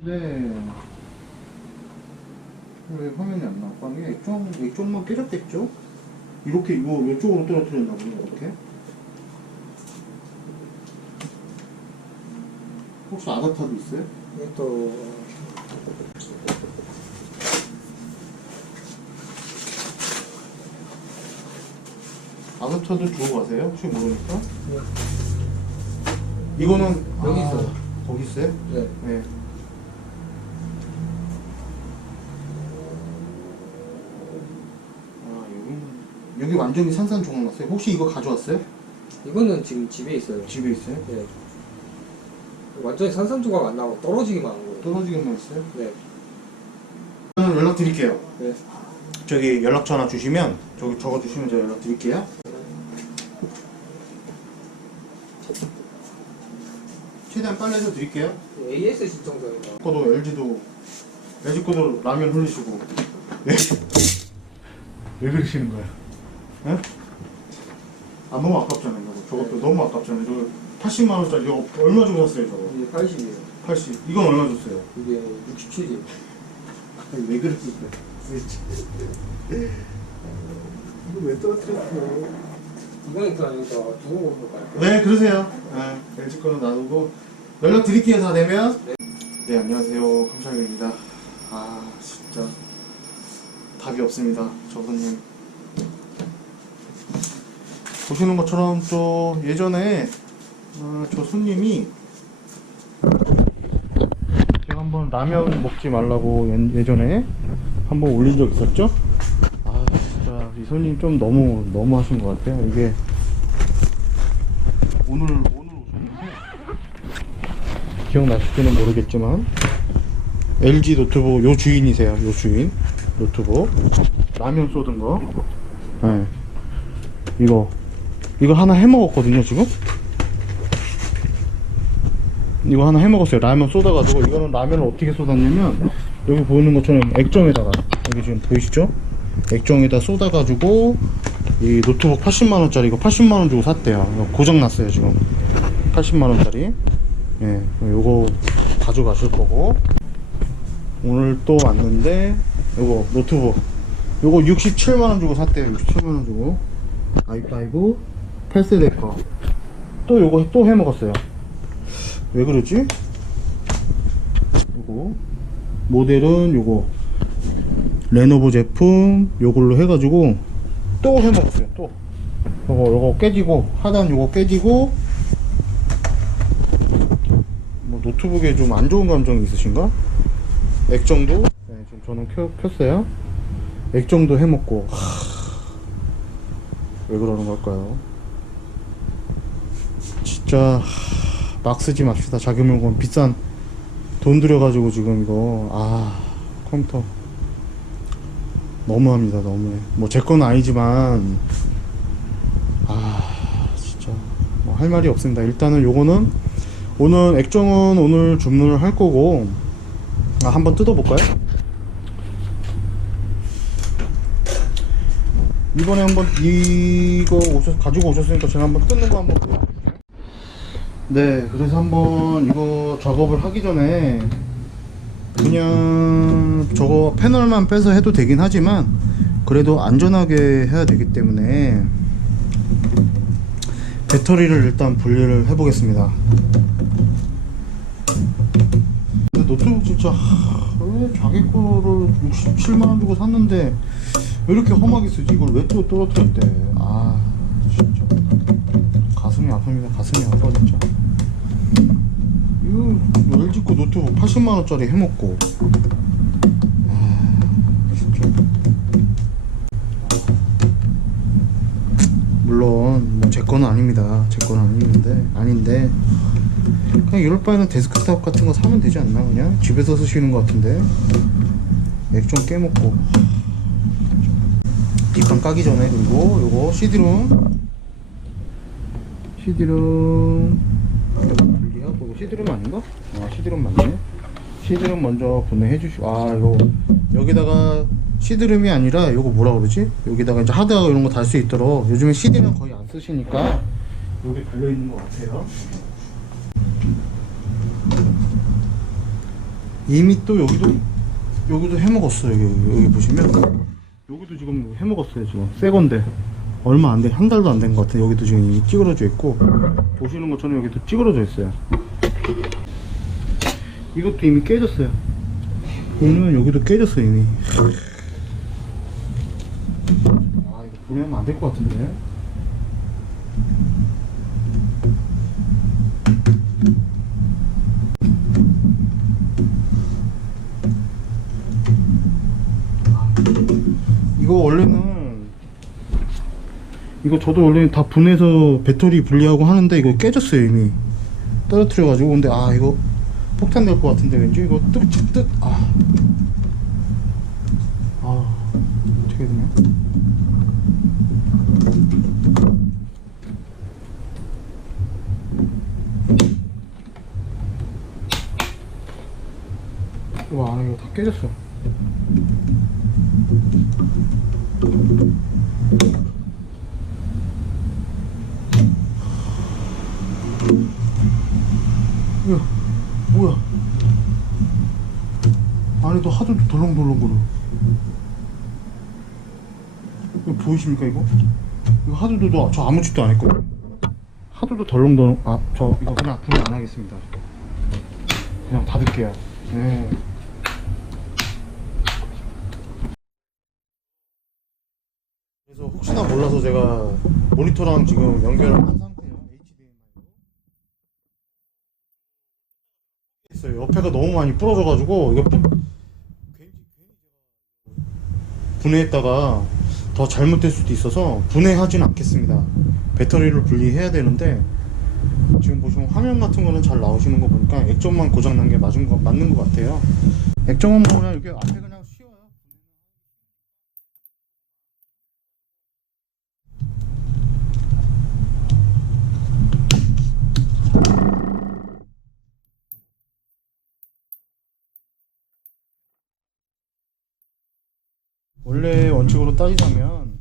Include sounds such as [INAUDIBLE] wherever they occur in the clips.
네. 왜 화면이 안 나올까? 이게 액정, 액정만 깨졌겠죠? 이렇게 이거 이쪽으로 떨어뜨렸나 보네, 이렇게. 혹시 아다타도 있어요? 이것도 아다타도 주고 가세요? 혹시 모르니까? 이거는 여기 아, 있어요. 거기 있어요? 네. 네. 아, 여기, 완전히 산산 조각 났어요. 혹시 이거 가져왔어요? 이거는 지금 집에 있어요. 집에 있어요? 네. 완전히 산산조각 안 나고 떨어지기만 한 거예요. 떨어지기만 했어요? 네. 저는 연락 드릴게요. 네. 저기 연락처 하나 주시면 저기 적어 주시면 제가 연락 드릴게요. 최대한 빨리 해서 드릴게요. AS 신청서입니다. 거도 LG도 LG 거도 라면 흘리시고 왜, 왜 그러시는 거야? 예? 아 너무 아깝잖아요. 저거. 저것도 너무 아깝잖아요. 저거 80만 원짜리 이거 얼마 주고 샀어요 저거? 이게 80이에요. 80. 이건 얼마 줬어요? 이게 67이에요. 아니, 왜 그랬을까? [LAUGHS] 이거 왜 떨어뜨렸어? 두고 보는 거예요. 네, 그러세요. 네, LG 거는 놔두고 연락 드릴게요, 다 되면. 네. 네, 안녕하세요. 감사합니다. 아, 진짜 답이 없습니다, 저 손님. 보시는 것처럼 저 예전에 어, 저 손님이 제가 한번 라면 먹지 말라고 예- 예전에 한번 올린 적 있었죠? 아, 진짜 이 손님 좀 너무 너무 하신 것 같아요. 이게 오늘 오늘 오셨는데 기억나실지는 모르겠지만 LG 노트북 요 주인이세요. 요 주인 노트북 라면 쏟은 거. 네. 이거 이거 하나 해 먹었거든요 지금. 이거 하나 해 먹었어요. 라면 쏟아가지고 이거는 라면을 어떻게 쏟았냐면 여기 보이는 것처럼 액정에다가 여기 지금 보이시죠? 액정에다 쏟아가지고 이 노트북 80만 원짜리 이거 80만 원 주고 샀대요. 이거 고장 났어요 지금. 80만 원짜리. 예, 요거 가져가실 거고 오늘 또 왔는데 요거 노트북 요거 67만 원 주고 샀대요. 67만 원 주고 i5 8세대 거. 또 요거 또 해 먹었어요. 왜 그러지? 요거 모델은 요거 레노버 제품 요걸로 해가지고 또 해먹었어요 또 요거 요거 깨지고 하단 요거 깨지고 뭐 노트북에 좀 안 좋은 감정이 있으신가? 액정도 네, 지금 저는 켜, 켰어요 액정도 해먹고 하... 왜 그러는 걸까요? 진짜 하... 막 쓰지 맙시다. 자기 물건 비싼 돈 들여가지고 지금 이거. 아 컴퓨터. 너무합니다 너무해. 뭐 제 건 아니지만 아 진짜. 뭐 할 말이 없습니다. 일단은 요거는 오늘 액정은 오늘 주문을 할 거고 아 한번 뜯어볼까요? 이번에 한번 이거 오셨, 가지고 오셨으니까 제가 한번 뜯는 거 한번 보여드릴게요 네 그래서 한번 이거 작업을 하기 전에 그냥 저거 패널만 빼서 해도 되긴 하지만 그래도 안전하게 해야 되기 때문에 배터리를 일단 분리를 해 보겠습니다. 근데 노트북 진짜 하, 왜 자기 거를 67만 원 주고 샀는데 왜 이렇게 험하게 쓰지? 이걸 왜 또 떨어뜨렸대? 아 진짜. 가슴이 아픕니다. 가슴이 아파 진짜 이거 LG 거 노트북 80만 원짜리 해먹고. 아, 진짜. 물론 뭐 제 거는 아닙니다. 제 거는 아닌데 아닌데. 그냥 이럴 바에는 데스크탑 같은 거 사면 되지 않나 그냥? 집에서 쓰시는 거 같은데. 액정 깨먹고. 뒷판 까기 전에 그리고 요거 CD롬 CD롬 CD롬 아닌가? 아 CD롬 맞네. CD롬 먼저 분해해 주시고 아 이거 여기다가 CD롬이 아니라 요거 뭐라 그러지? 여기다가 이제 하드하고 이런 거 달 수 있도록. 요즘에 CD는 거의 안 쓰시니까 여기 달려 있는 것 같아요. 이미 또 여기도 여기도 해먹었어요. 여기, 여기 보시면. 여기도 지금 해먹었어요 지금. 새 건데. 얼마 안돼한 달도 안 된 것 같아요. 여기도 지금 찌그러져 있고. 보시는 것처럼 여기도 찌그러져 있어요 이것도 이미 깨졌어요. 보면 여기도 깨졌어요 이미. 아 이거 보내면 안 될 것 같은데? 이거 원래는 이거 저도 원래 다 분해서 배터리 분리하고 하는데 이거 깨졌어요 이미 떨어뜨려 가지고 근데 아 이거 폭탄 될 것 같은데 왠지? 이거 뜨뜻 아. 아 어떻게 되냐? 와 이거 다 깨졌어 야, 뭐야? 안에도 하도 덜렁덜렁거려. 이거 보이십니까 이거? 이거 하도도 저 아무 짓도 안 했거든. 하도도 덜렁덜렁. 아, 저 이거 그냥 분해 안 하겠습니다. 그냥 닫을게요. 네. 그래서 혹시나 몰라서 제가 모니터랑 지금 연결을 한 상태예요. HDMI로. 옆에가 너무 많이 부러져가지고 이거 뿌- 괜히 괜히 제가 분해했다가 더 잘못될 수도 있어서 분해하진 않겠습니다. 배터리를 분리해야 되는데 지금 보시면 화면 같은 거는 잘 나오시는 거 보니까 액정만 고장 난 게 맞은 거 맞는 것 같아요. 액정은 뭐 그냥 이렇게 앞에 그냥 씌워요. 원칙으로 따지자면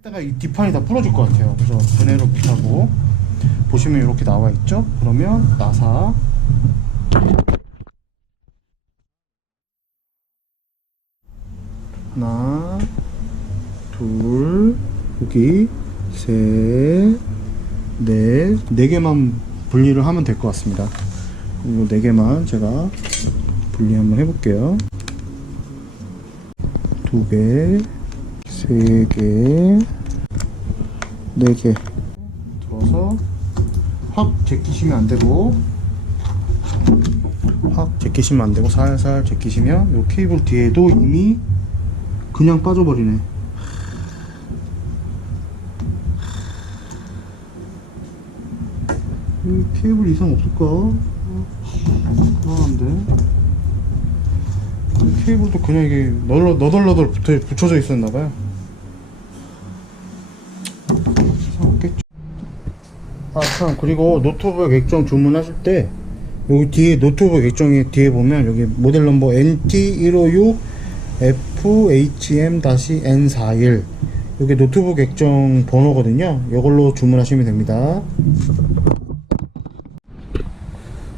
이따가 이 뒷판이 다 부러질 것 같아요. 그래서 분해를 못하고 보시면 이렇게 나와 있죠? 그러면 나사 하나 둘 여기 셋 네, 네 개만 분리를 하면 될 것 같습니다. 그리고 네 개만 제가 분리 한번 해볼게요. 두 개, 세 개, 네 개. 들어서 확 제끼시면 안 되고, 확 제끼시면 안 되고 살살 제끼시면 이 케이블 뒤에도 이미 그냥 빠져버리네. 이 케이블 이상 없을까? 불안한데. 이 케이블도 그냥 이게 너덜, 너덜너덜 붙어, 붙여져 있었나봐요. 이상 없겠죠. 아, 참, 그리고 노트북 액정 주문하실 때, 여기 뒤에 노트북 액정에 뒤에 보면 여기 모델 넘버 NT156 FHM-N41 여기 노트북 액정 번호거든요. 이걸로 주문하시면 됩니다.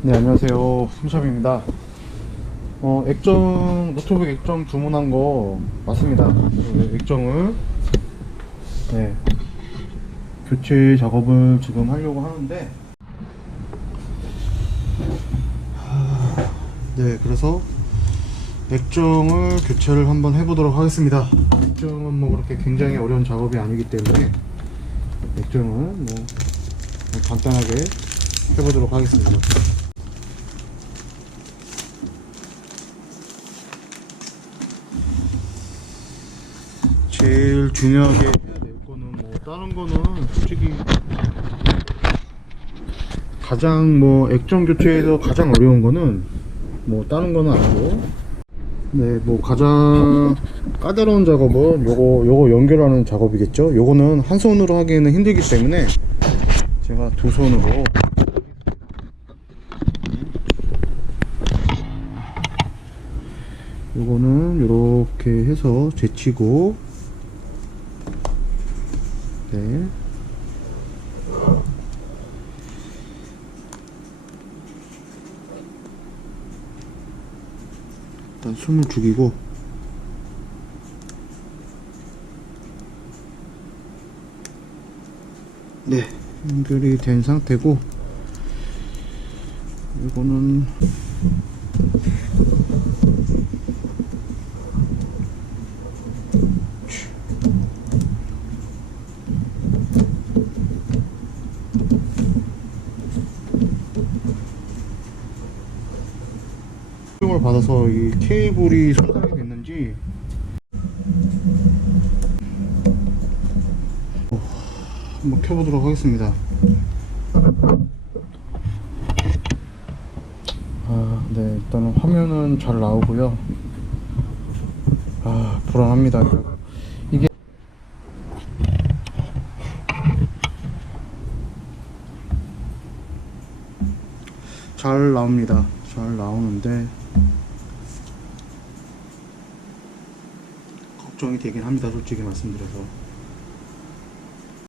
네 안녕하세요. 숨샵입니다. 어 액정 노트북 액정 주문한 거 맞습니다. 네, 액정을. 네. 교체 작업을 지금 하려고 하는데. 하, 네 그래서 액정을 교체를 한번 해보도록 하겠습니다. 액정은 뭐 그렇게 굉장히 어려운 작업이 아니기 때문에 액정은 뭐 간단하게 해보도록 하겠습니다 제일 중요하게 해야 될 거는 뭐 다른 거는 솔직히 가장 뭐 액정 교체에서 가장 어려운 거는 뭐 다른 거는 아니고. 네뭐 가장 까다로운 작업은 요거 요거 연결하는 작업이겠죠? 요거는 한 손으로 하기에는 힘들기 때문에 제가 두 손으로. 요거는 이렇게 해서 제치고 네. 일단 숨을 죽이고 네 연결이 된 상태고 이거는 수용을 받아서 이 케이블이 손상이 됐는지 어, 한번 켜보도록 하겠습니다. 아, 네, 일단은 화면은 잘 나오고요. 아, 불안합니다. 이게 잘 나옵니다. 잘 나오는데 걱정이 되긴 합니다. 솔직히 말씀드려서.